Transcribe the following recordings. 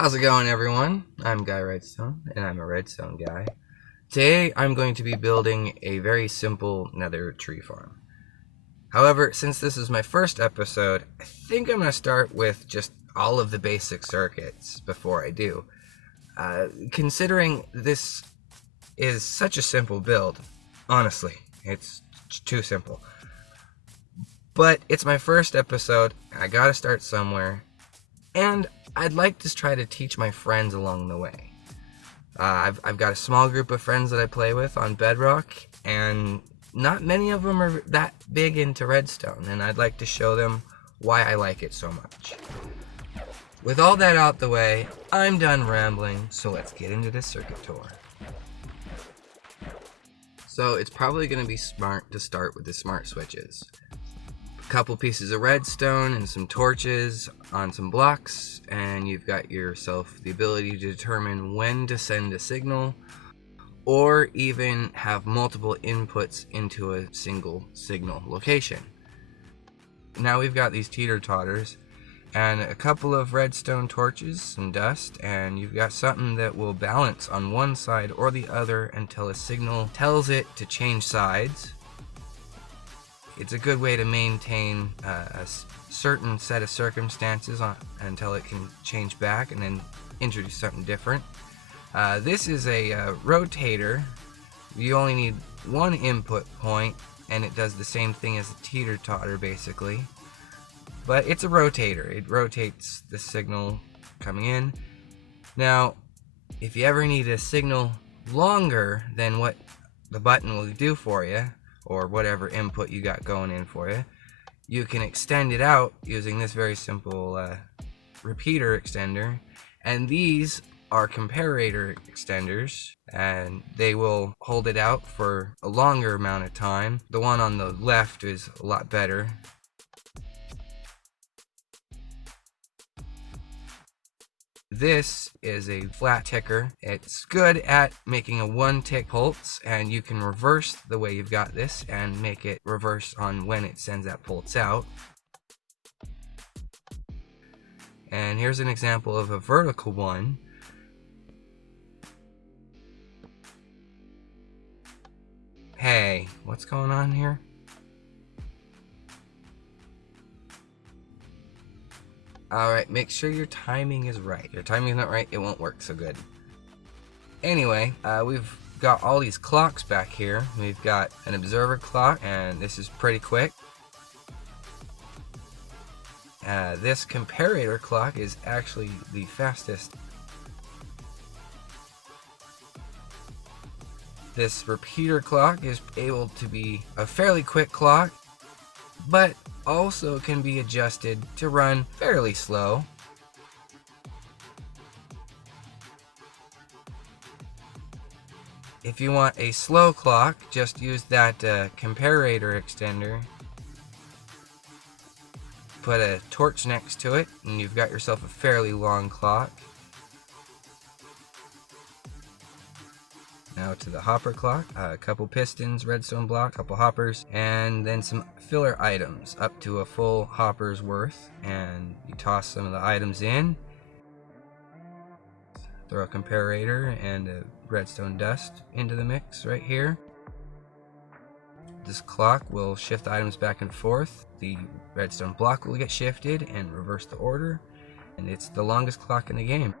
How's it going, everyone? I'm Guy Redstone, and I'm a redstone guy. Today, I'm going to be building a very simple nether tree farm. However, since this is my first episode, I think I'm going to start with just all of the basic circuits before I do. Considering this is such a simple build, honestly, it's too simple. But it's my first episode, I gotta start somewhere, and I'd like to try to teach my friends along the way. I've got a small group of friends that I play with on Bedrock, and not many of them are that big into redstone, and I'd like to show them why I like it so much. With all that out the way, I'm done rambling, so let's get into this circuit tour. So it's probably going to be smart to start with the smart switches. A couple pieces of redstone and some torches on some blocks, and you've got yourself the ability to determine when to send a signal, or even have multiple inputs into a single signal location. Now we've got these teeter-totters and a couple of redstone torches, some dust, and you've got something that will balance on one side or the other until a signal tells it to change sides. It's a good way to maintain a certain set of circumstances until it can change back and then introduce something different. This is a rotator. You only need one input point, and it does the same thing as a teeter-totter basically. But it's a rotator. It rotates the signal coming in. Now, if you ever need a signal longer than what the button will do for you, or whatever input you got going in for you, you can extend it out using this very simple repeater extender. And these are comparator extenders, and they will hold it out for a longer amount of time. The one on the left is a lot better. This is a flat ticker. It's good at making a one tick pulse, and you can reverse the way you've got this and make it reverse on when it sends that pulse out. And here's an example of a vertical one. Hey, what's going on here? Alright, make sure your timing is right. If your timing is not right, it won't work so good. Anyway, we've got all these clocks back here. We've got an observer clock, and this is pretty quick. This comparator clock is actually the fastest. This repeater clock is able to be a fairly quick clock, but also can be adjusted to run fairly slow. If you want a slow clock, just use that comparator extender. Put a torch next to it, and you've got yourself a fairly long clock. Now to the hopper clock, a couple pistons, redstone block, couple hoppers, and then some filler items up to a full hopper's worth. And you toss some of the items in, throw a comparator and a redstone dust into the mix right here. This clock will shift items back and forth. The redstone block will get shifted and reverse the order, and it's the longest clock in the game.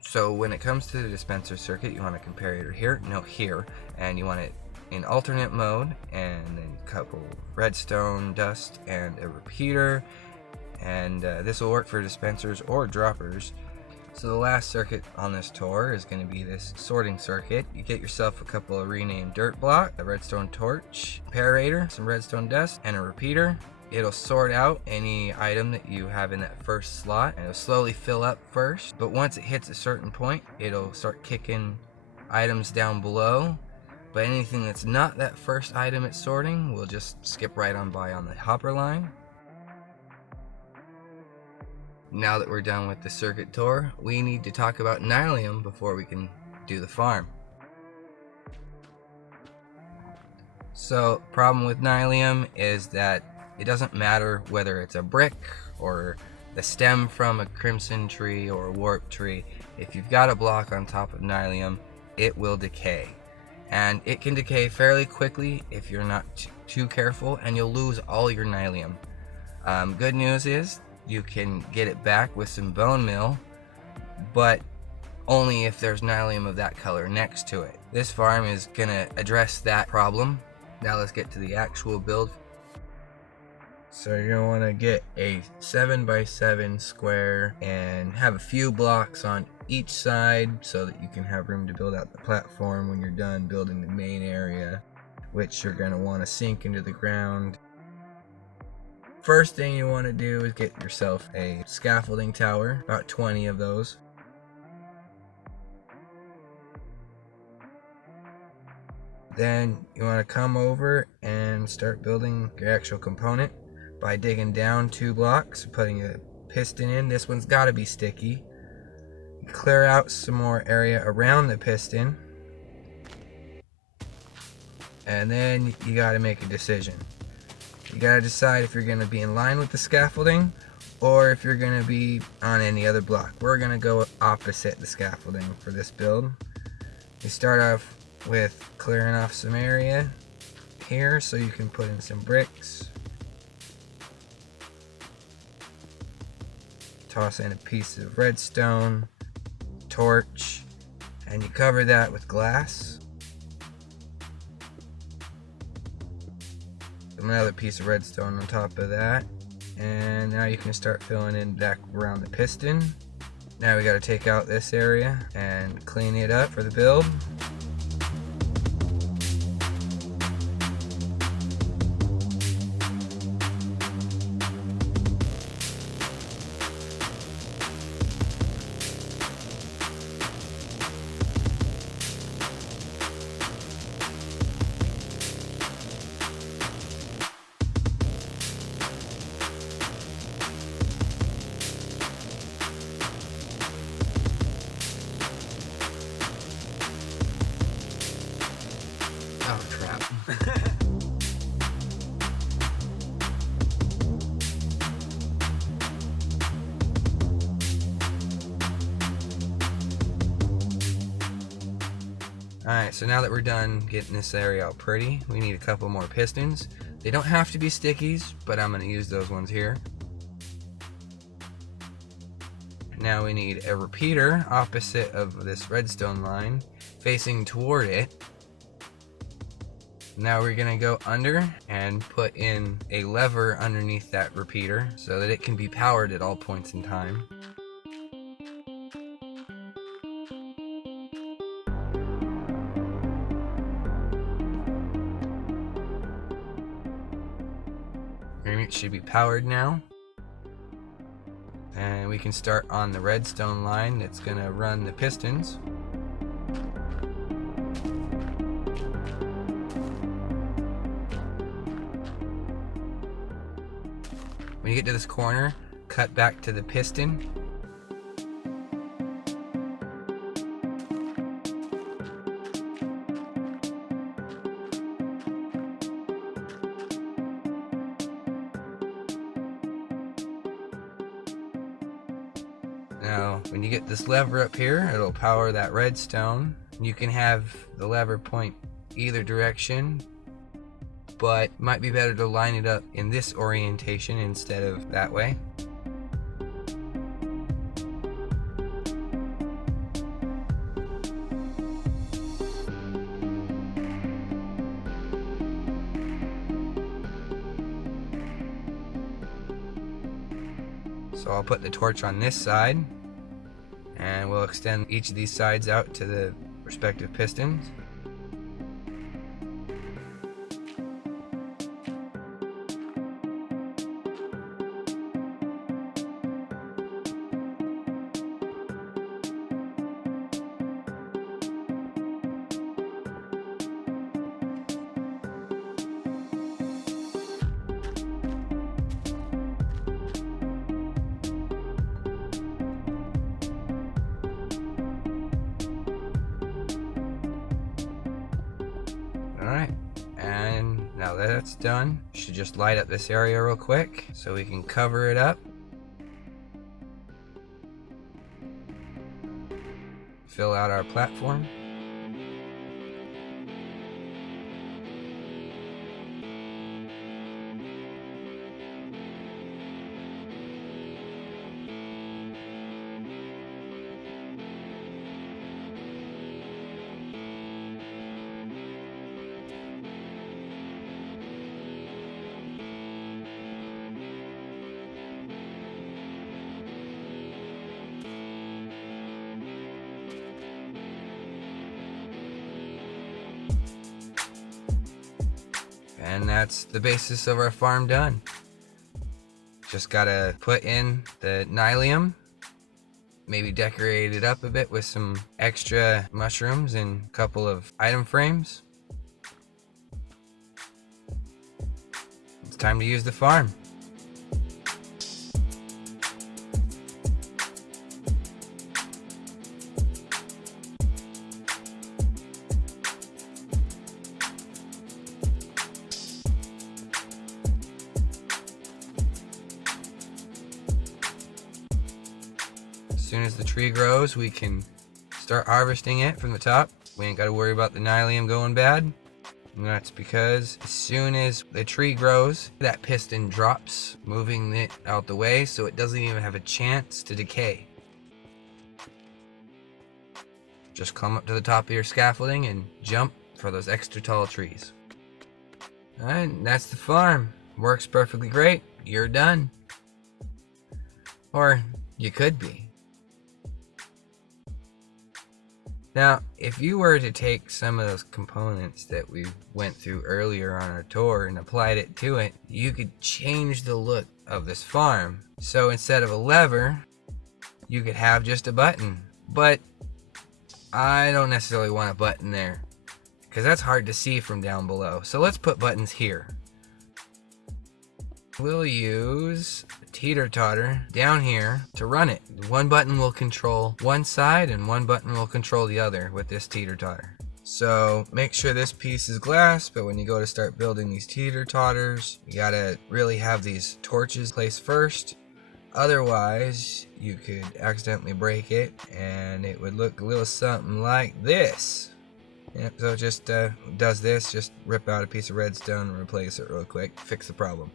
So when it comes to the dispenser circuit, you want a comparator here, no here, and you want it in alternate mode, and then a couple redstone dust and a repeater, and this will work for dispensers or droppers. So the last circuit on this tour is going to be this sorting circuit. You get yourself a couple of renamed dirt block, a redstone torch, comparator, some redstone dust, and a repeater. It'll sort out any item that you have in that first slot, and it'll slowly fill up first, but once it hits a certain point, it'll start kicking items down below. But anything that's not that first item it's sorting will just skip right on by on the hopper line. Now that we're done with the circuit tour, we need to talk about nylium before we can do the farm. So, problem with nylium is that it doesn't matter whether it's a brick or the stem from a crimson tree or a warp tree, if you've got a block on top of nylium, it will decay. And it can decay fairly quickly if you're not too careful, and you'll lose all your nylium. Good news is you can get it back with some bone meal, but only if there's nylium of that color next to it. This farm is gonna address that problem. Now let's get to the actual build. So you're gonna wanna get a 7x7 square and have a few blocks on each side so that you can have room to build out the platform when you're done building the main area, which you're gonna wanna sink into the ground. First thing you wanna do is get yourself a scaffolding tower, about 20 of those. Then you want to come over and start building your actual component by digging down 2 blocks, putting a piston in. This one's got to be sticky. Clear out some more area around the piston, and then you got to make a decision. You got to decide if you're going to be in line with the scaffolding or if you're going to be on any other block. We're going to go opposite the scaffolding for this build. You start off with clearing off some area here so you can put in some bricks. Toss in a piece of redstone, torch, and you cover that with glass. Another piece of redstone on top of that, and now you can start filling in back around the piston. Now we got to take out this area and clean it up for the build. Oh crap. Alright, so now that we're done getting this area out pretty, we need a couple more pistons. They don't have to be stickies, but I'm going to use those ones here. Now we need a repeater opposite of this redstone line, facing toward it. Now we're going to go under and put in a lever underneath that repeater so that it can be powered at all points in time. It should be powered now. And we can start on the redstone line that's going to run the pistons. When you get to this corner, cut back to the piston. Now, when you get this lever up here, it'll power that redstone. You can have the lever point either direction, but it might be better to line it up in this orientation instead of that way. So I'll put the torch on this side, and we'll extend each of these sides out to the respective pistons. Alright, and now that that's done, should just light up this area real quick so we can cover it up. fill out our platform. And that's the basis of our farm done. Just gotta put in the nylium, maybe decorate it up a bit with some extra mushrooms and a couple of item frames. It's time to use the farm. As soon as the tree grows, we can start harvesting it from the top. We ain't got to worry about the nylium going bad. And that's because as soon as the tree grows, that piston drops, moving it out the way so it doesn't even have a chance to decay. Just come up to the top of your scaffolding and jump for those extra tall trees. Alright, that's the farm. Works perfectly great. You're done. Or you could be. Now, if you were to take some of those components that we went through earlier on our tour and applied it to it, you could change the look of this farm. So instead of a lever, you could have just a button. But I don't necessarily want a button there, because that's hard to see from down below. So let's put buttons here. We'll use a teeter-totter down here to run it. One button will control one side and one button will control the other with this teeter-totter. So make sure this piece is glass, but when you go to start building these teeter-totters, you gotta really have these torches placed first. Otherwise, you could accidentally break it and it would look a little something like this. Yep, so it just does this, just rip out a piece of redstone and replace it real quick, fix the problem.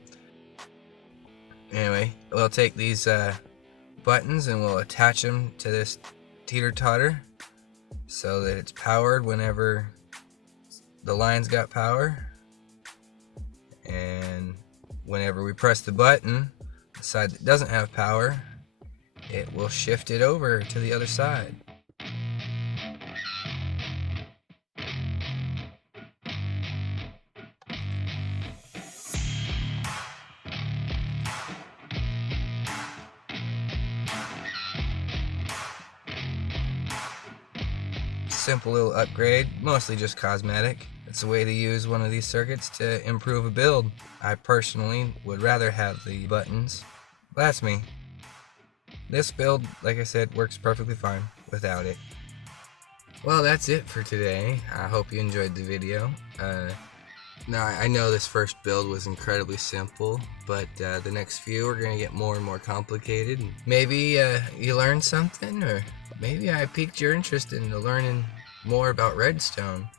Anyway, we'll take these buttons and we'll attach them to this teeter-totter so that it's powered whenever the line's got power. And whenever we press the button, the side that doesn't have power, it will shift it over to the other side. Simple little upgrade, mostly just cosmetic. It's a way to use one of these circuits to improve a build. I personally would rather have the buttons. But that's me. This build, like I said, works perfectly fine without it. Well, that's it for today. I hope you enjoyed the video. Now, I know this first build was incredibly simple, but the next few are going to get more and more complicated. Maybe you learned something, or maybe I piqued your interest in learning more about redstone.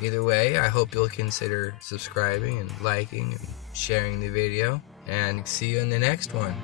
Either way, I hope you'll consider subscribing and liking and sharing the video, and see you in the next one.